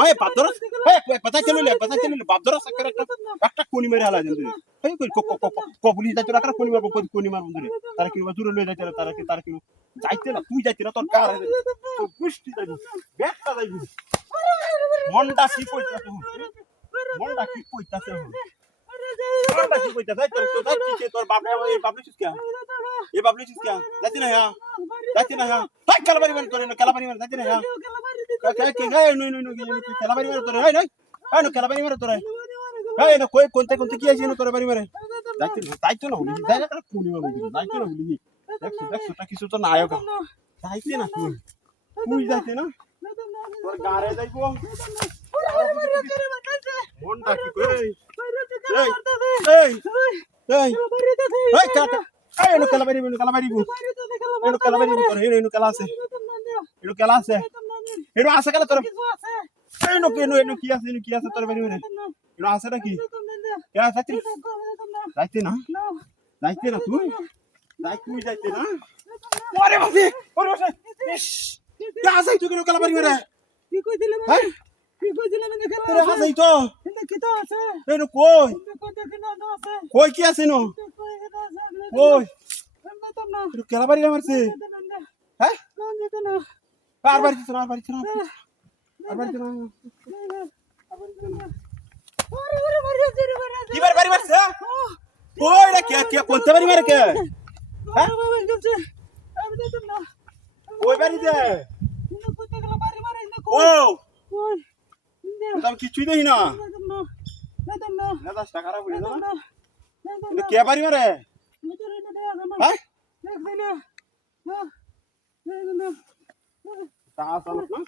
ওই বাপদরস কথা চললে বাপদরস একটা কোনি মেরে হালা দেন এই কবুলি যাইতে রাখার কোনি মার বন্ধুরে তারা কি দূরে লয়ে যাইতে তারা কি যাইতে না তুই যাইতে না তোর কার গুষ্টি যাইবি ব্যাগটা যাইবি মনটা কি কইতাছে মনটা কি কইতাছে মনটা কি কইতাছে তোর বাপলে চুস क्या ये बाबली चीज क्या जाती ना यहाँ हाय कलाबारी मार तोरे कलाबारी मार जाती ना यहाँ क्या नो कलाबारी मार तोरे हाय नो कलाबारी मार तोरे हाय ना कोई कोणते की आहे ना तोरे बारी मारे जायतो ना होली जायला का कोणी मार जायतो ना होली देखो ता किसो तो नायक जायते ना तू जायते ना তোর গারে যাইবো মনটা কি কই এই কাকা ay no kalabari bu eno kala ase eno asa kala tor eno ki ase tor bari mere eno asa na ki ya যাইতে না তুই যাইতে না ওরে বাসি ইস ya আসই তুই কেন kalabari mere কি কই দিলে হ্যাঁ কি কই দিলে মানে খেলা তোরে আসই তো এটা কি তো আছে eno কই কত কি না আছে কই কি আছে নো কই না eno kalabari মারছে হ্যাঁ না আর বাড়ি চল কিবার বাড়ি মারছে ওই রে কে কোনতে বাড়ি মারে কে হ্যাঁ ওই বাড়ি দে ও তুমি কিছুই দেই না না 10 টাকা রাখবি না এটা কে বাড়ি মারে হ্যাঁ তা আসল না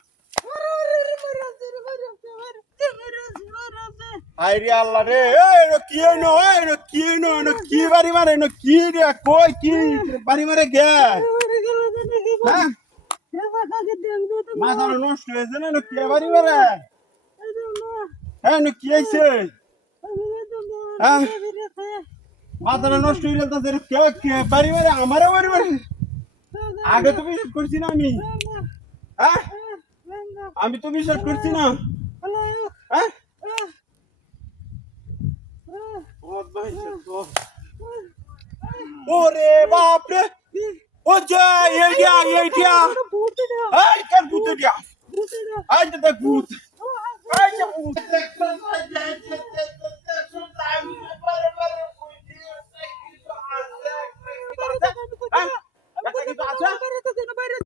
আইরি আল্লাহ রে এনো কি বাড়ি মারে এনো কি রে কই কি বাড়ি মারে গে হ্যাঁ মাথা নষ্ট হয়েছে না এনো কে বাড়ি মারে হ্যাঁ এনো কি হইছে হ্যাঁ মাথা নষ্ট হয়ে যাচ্ছে কে বাড়ি মারে আমারে বাড়ি মারে আগে তো বিশ্বাস করছি না আমি হ্যাঁ আমি তো বিশ্বাস করছি না হ্যাঁ ওরে বাপরে ও যা এইটা এই কার ভূত দিয়া আই তো দেখ ভূত আই যে ভূত